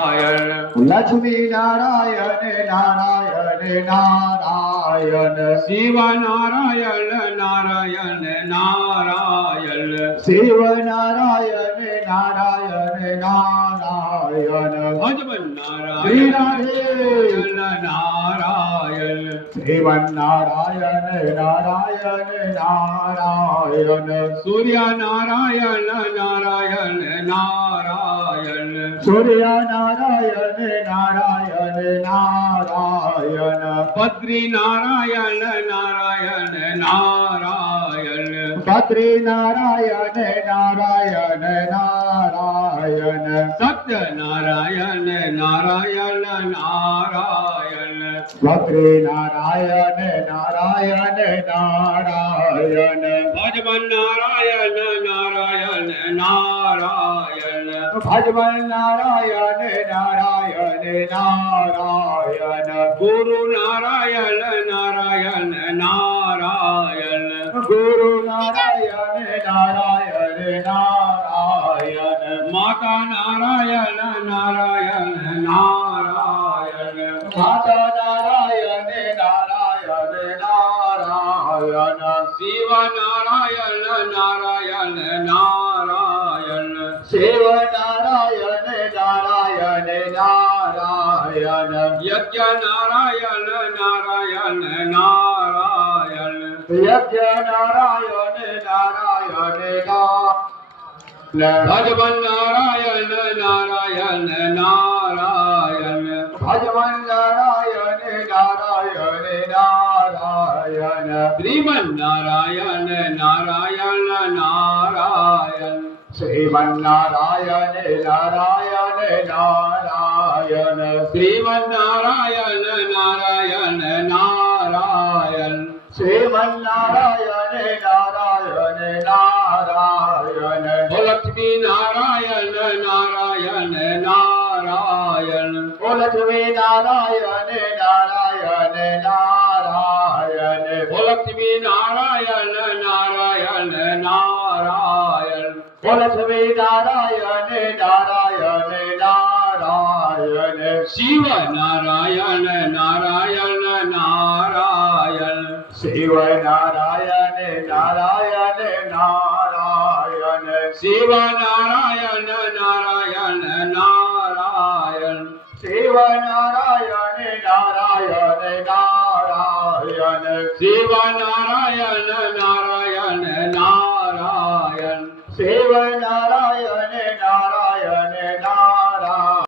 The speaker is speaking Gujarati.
લક્ષ્મી નારાયણ નારાયણ નારાયણ શિવ નારાયણ નારાયણ નારાયણ શિવ નારાયણ નારાયણ નારાયણ ભજવન નારાયણ નારાયણ શિવ નારાયણ નારાયણ નારાયણ સૂર્ય નારાયણ નારાયણ નારાયણ સૂર્ય નારાયણ નારાયણ નારાયણ બદ્રી નારાયણ નારાયણ નારાયણ બદ્રી નારાયણ નારાયણ નારાયણ સત્ય નારાયણ નારાયણ નારાયણ બદ્રી નારાયણ નારાયણ નારાયણ ભજવન નારાયણ નારાયણ નારાયણ ભજવન નારાયણ નારાયણ નારાયણ ગુરુ નારાયણ નારાયણ નારાયણ ગુરુ નારાયણ નારાયણ નારાયણ માતા નારાયણ નારાયણ નારાયણ માતા નારાયણ નારાયણ નારાયણ શિવ નારાયણ નારાયણ નારાયણ શિવ નારાયણ નારાયણ નારાયણ યજ્ઞ નારાયણ નારાયણ નારાયણ યજ્ઞ નારાયણ નારાયણ ભજવન નારાયણ નારાયણ નારાયણ ભજવન નારાયણ નારાયણ નારાયણ શ્રીમન નારાયણ નારાયણ નારાયણ શ્રીમન નારાયણ નારાયણ નારાયણ શ્રીમન નારાયણ નારાયણ નારાયણ શ્રીમન નારાયણ નારાયણ નારાયણ લક્ષ્મી નારાયણ નારાયણ નારાયણ લક્ષ્મી નારાયણ નારાયણ નારાયણ લક્ષ્મી નારાયણ નારાયણ નારાયણ લક્ષ્મી નારાયણ નારાયણ નારાયણ શિવ નારાયણ નારાયણ નારાયણ શિવ નારાયણ નારાયણ નારાયણ શિવ નારાયણ નારાયણ નારાયણ શિવ નારાયણ નારાયણ નારાયણ શિવ નારાયણ નારાયણ નારાયણ શિવ નારાયણ